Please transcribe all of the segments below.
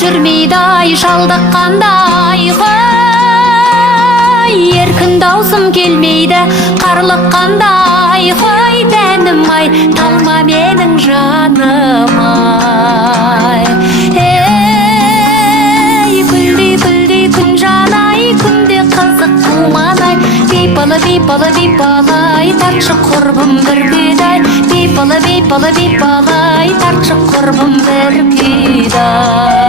жүрмейді шалдыққандай ғой, еркін даусым келмейді қарлыққандай ғой, тәнім-ай, талма менің жаным-ай. Ей, гүлдей күн жанай, күнде қызық қылман-ай, бейпалы-бейпалы-бейпалы-ай, тартшы құрбым бір күйді-ай, бейпалы-бейпалы-бейпалы-ай, тартшы құрбым бір күйді-ай.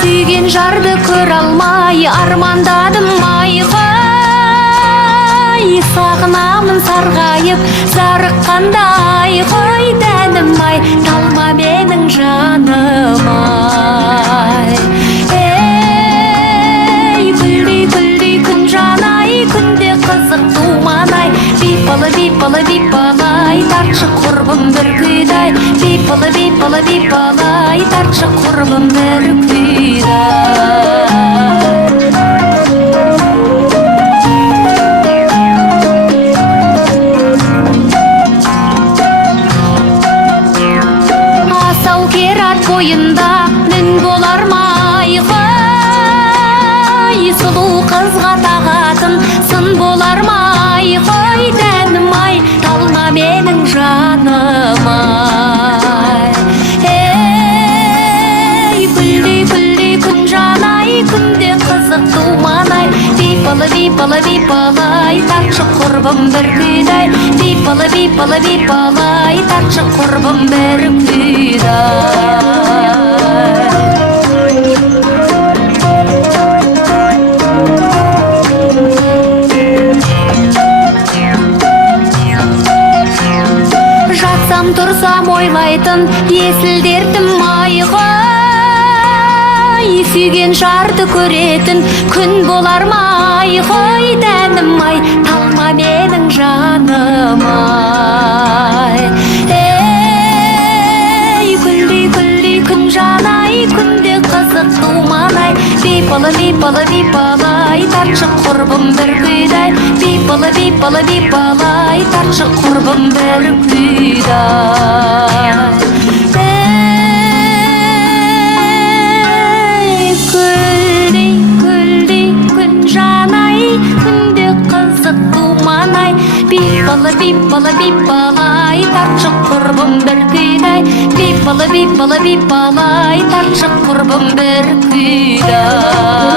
Сүйген жарды көр алмай армандадым-ай ғой, сағынамын сарғайып зарыққандай ғой, тәнім-ай, талма менің жаным-ай. Ей, гүлдей күн жанай, күнде қызық туман-ай, бейпалы-бейпалы-бейпалы-ай, тартшы құрбым бір күйді-ай, бейпалы-бейпалы-бейпалы-ай, тартшы құрбым бір күйді-ай. Асау керат бойында мін болар ма-ай ғой, сұлу қызға тағатын сын болар ма-ай ғой, тәнім-ай, талма менің жаным-ай. Ей, гүлдей күн жанай, күнде қызық туман-ай, бейпалы-бейпалы-бейпалы-ай, тартшы құрбым бір күйді-ай, бейпалы-бейпалы-бейпалы-ай, тартшы құрбым бір күйді-ай. Жатсам тұрсам ойлайтын есілдердім-ай ғой, сүйген жарды көретін күн болар ма-ай ғой, тәнім-ай, талма менің жаным-ай. Ей, гүлдей күн жанай, күнде қызық туман-ай, бейпалы-бейпалы-бейпалы-ай, тартшы құрбым бір күйді-ай, бейпалы-бейпалы-бейпалы-ай, тартшы құрбым бір күйді-ай. Ей, гүлдей күн жанай, күнде қызық туман-ай, бейпалы-бейпалы-бейпалы-ай, тартшы құрбым бір күйді-ай, бейпалы-бейпалы-бейпалы-ай, тартшы құрбым бір күйді-ай.